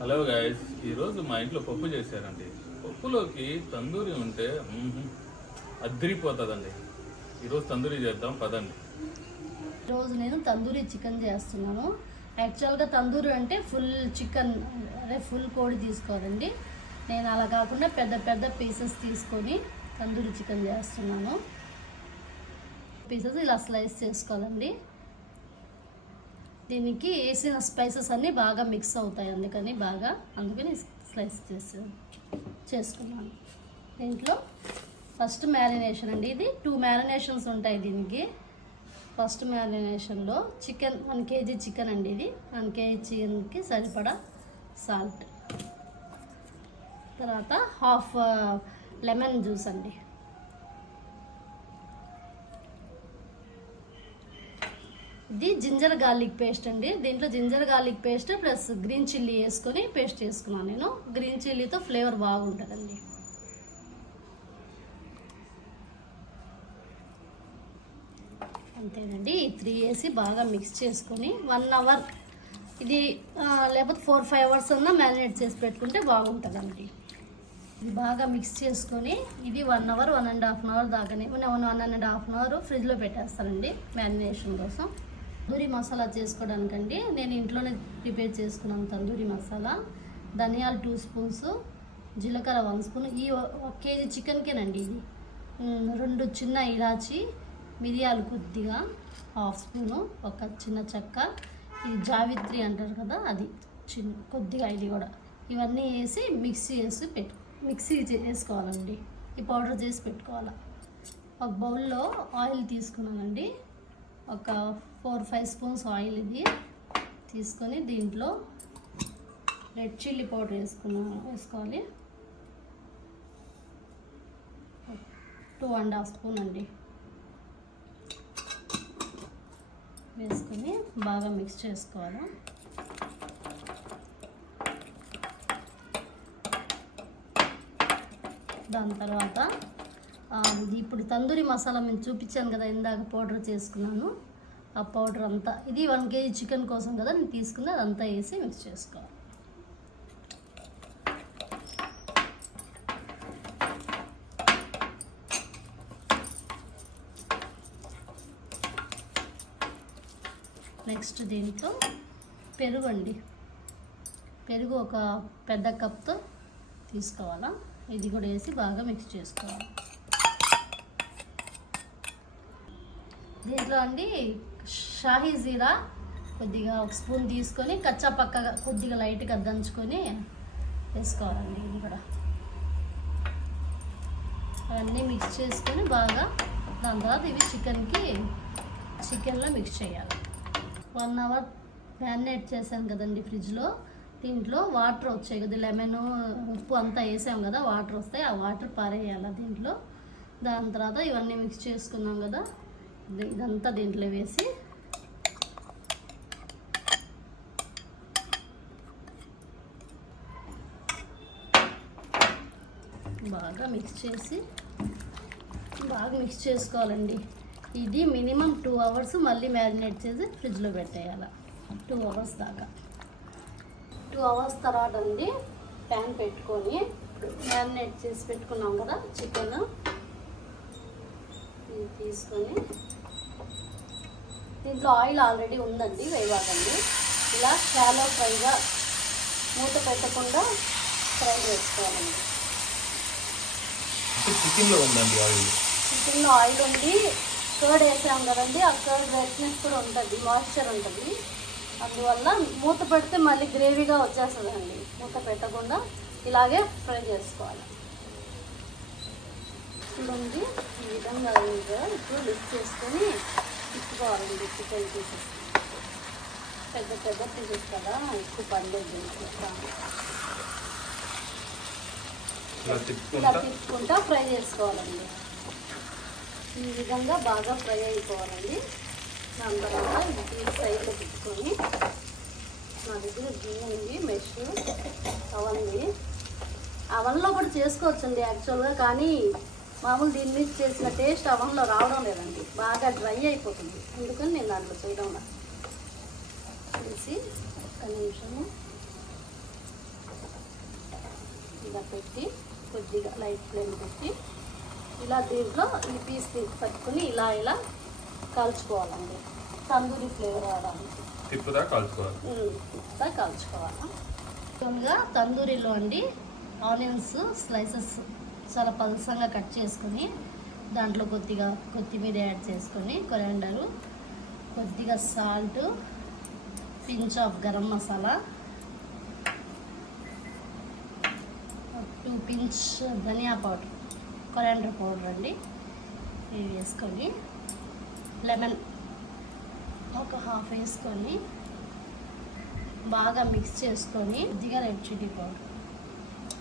Hello guys, ఈరోజు మా ఇంట్లో పప్పు చేశారండి. పప్పులోకి తందూరి ఉంటే అద్దరిపోతుందండి. ఈరోజు తందూరి చేద్దాం పదండి. ఈరోజు నేను తందూరి చికెన్ చేస్తున్నాను. యాక్చువల్గా తందూరి అంటే ఫుల్ చికెన్, అదే ఫుల్ కోడి తీసుకోవాలండి. నేను అలా కాకుండా పెద్ద పెద్ద పీసెస్ తీసుకొని తందూరి చికెన్ చేస్తున్నాను. పీసెస్ ఇలా స్లైస్ చేసుకోవాలండి. దీనికి వేసిన స్పైసెస్ అన్నీ బాగా మిక్స్ అవుతాయి, అందుకని స్లైస్ చేసుకున్నాను. దీంట్లో ఫస్ట్ మ్యారినేషన్ అండి. ఇది 2 మ్యారినేషన్స్ ఉంటాయి దీనికి. ఫస్ట్ మ్యారినేషన్లో చికెన్ 1 kg చికెన్ అండి. ఇది 1 kg చికెన్కి సరిపడా సాల్ట్, తర్వాత హాఫ్ లెమన్ జ్యూస్ అండి. ఇది జింజర్ గార్లిక్ పేస్ట్ అండి. దీంట్లో ginger garlic paste plus green chilli వేసుకొని పేస్ట్ చేసుకున్నాను నేను. గ్రీన్ చిల్లీతో ఫ్లేవర్ బాగుంటుందండి. అంతేనండి. ఈ 3 వేసి బాగా మిక్స్ చేసుకొని 1 అవర్, ఇది లేకపోతే 4-5 అవర్స్ అన్నా మ్యారినేట్ చేసి పెట్టుకుంటే బాగుంటుందండి. ఇది బాగా మిక్స్ చేసుకొని ఇది 1 అవర్ 1.5 అవర్ దాకానే 1.5 అవర్ ఫ్రిడ్జ్లో పెట్టేస్తానండి మ్యారినేషన్ కోసం. తందూరి మసాలా చేసుకోవడానికండి నేను ఇంట్లోనే ప్రిపేర్ చేసుకున్నాను తందూరి మసాలా. ధనియాలు 2 స్పూన్స్, జీలకర్ర 1 స్పూన్. ఈ 1 kg చికెన్కేనండి ఇది. 2 చిన్న ఇలాచి, మిరియాలు కొద్దిగా 1/2 స్పూను, ఒక చిన్న చెక్క, ఇది జావిత్రి అంటారు కదా అది కొద్దిగా, ఇది కూడా. ఇవన్నీ వేసి మిక్సీ చేసుకోవాలండి. ఈ పౌడర్ చేసి పెట్టుకోవాలి. ఒక బౌల్లో ఆయిల్ తీసుకున్నానండి. ఒక 4-5 స్పూన్స్ ఆయిల్ ఇది తీసుకొని దీంట్లో రెడ్ చిల్లీ పౌడర్ వేసుకోవాలి. 2.5 స్పూన్ అండి వేసుకొని బాగా మిక్స్ చేసుకోవాలి. దాని తర్వాత ఇప్పుడు తందూరి మసాలా మేము చూపించాను కదా ఇందాక, పౌడర్ చేసుకున్నాను. ఆ పౌడర్ అంతా, ఇది 1 kg చికెన్ కోసం కదా నేను తీసుకుని, అదంతా వేసి మిక్స్ చేసుకోవాలి. నెక్స్ట్ దీంట్లో పెరుగు అండి. పెరుగు ఒక పెద్ద కప్తో తీసుకోవాలా. ఇది కూడా వేసి బాగా మిక్స్ చేసుకోవాలి. దీంట్లో అండి షాహీ జీరా కొద్దిగా 1 స్పూన్ తీసుకొని కచ్చా పక్కగా కొద్దిగా లైట్గా దంచుకొని వేసుకోవాలండి. ఇది కూడా అవన్నీ మిక్స్ చేసుకొని బాగా, దాని తర్వాత ఇవి చికెన్లో మిక్స్ చేయాలి. 1 అవర్ మ్యారినేట్ చేశాను కదండి ఫ్రిడ్జ్లో. దీంట్లో వాటర్ వచ్చాయి కదా, లెమన్ ఉప్పు అంతా వేసాం కదా, వాటర్ వస్తాయి. ఆ వాటర్ పారేయాలి దీంట్లో. దాని తర్వాత ఇవన్నీ మిక్స్ చేసుకున్నాం కదా, ఇదంతా దీంట్లో వేసి బాగా మిక్స్ చేసుకోవాలండి. ఇది మినిమం 2 అవర్స్ మళ్ళీ మ్యారినేట్ చేసి ఫ్రిడ్జ్లో పెట్టేయాలి. 2 అవర్స్ దాకా. 2 అవర్స్ తర్వాత అండి ప్యాన్ పెట్టుకొని మ్యారినేట్ చేసి పెట్టుకున్నాం కదా చికెన్, ఇది తీసుకొని దీంట్లో ఆయిల్ ఆల్రెడీ ఉందండి, వేయవాలండి. ఇలా షాలో ఫ్రైగా మూత పెట్టకుండా ఫ్రై చేసుకోవాలండి. చికెన్లో ఉందండి ఆయిల్. చికెన్లో ఆయిల్ ఉంది, కర్డ్ వేసాం కదండి, ఆ కర్డ్ రెడ్నెస్ కూడా ఉంటుంది, మాయిశ్చర్ ఉంటుంది. అందువల్ల మూత పెడితే మళ్ళీ గ్రేవీగా వచ్చేస్తుందండి. మూత పెట్టకుండా ఇలాగే ఫ్రై చేసుకోవాలి. చూడండి ఈ విధంగా ఇప్పుడు లిఫ్ట్ చేసుకొని తిప్పుకోవాలండి. చికెన్ పీసెస్ పెద్ద పెద్ద పీసెస్ కదా, ఎక్కువ పండేది. ఇలా తిప్పుకుంటా ఫ్రై చేసుకోవాలండి. ఈ విధంగా బాగా ఫ్రై అయిపోవాలండి. దాని తర్వాత ఇది సైడ్లో తిప్పుకొని, నా దగ్గర గిన్నె ఉంది, మెష్ అవన్లో కూడా చేసుకోవచ్చండి యాక్చువల్గా. కానీ మామూలు దీని మీద చేసిన టేస్ట్ అవన్లో రావడం లేదండి, బాగా డ్రై అయిపోతుంది. అందుకని నేను దాంట్లో చేయడం చేసి 1 నిమిషము ఇలా పెట్టి కొద్దిగా లైట్ ఫ్లేమ్ పెట్టి ఇలా దీంట్లో ఈ పీస్ పట్టుకుని ఇలా ఇలా కాల్చుకోవాలండి. తందూరి ఫ్లేవర్ రావడానికి తిప్పుదా కాల్చుకోవాలి. తిప్పుతా కాల్చుకోవాలి. ముందుగా తందూరిలో అండి ఆనియన్స్ స్లైసెస్ చాలా పలసంగా కట్ చేసుకొని దాంట్లో కొద్దిగా కొత్తిమీర యాడ్ చేసుకొని కొరియాండరు, కొద్దిగా salt, pinch of garam masala, 2 pinch dhania powder, coriander powder అండి, ఇవి వేసుకొని లెమన్ ఒక హాఫ్ వేసుకొని బాగా మిక్స్ చేసుకొని కొద్దిగా రెడ్ చిల్లీ పౌడర్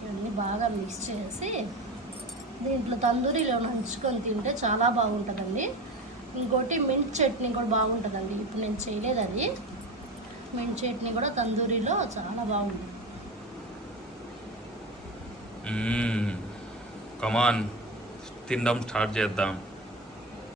ఇవన్నీ బాగా మిక్స్ చేసి దీంట్లో తందూరిలో నంచుకొని తింటే చాలా బాగుంటుందండి. ఇంకోటి మింట్ చట్నీ కూడా బాగుంటుందండి. ఇప్పుడు నేను చేయలేదు అది. మింట్ చట్నీ కూడా తందూరిలో చాలా బాగుంటుంది. కమాన్ తినడం స్టార్ట్ చేద్దాం.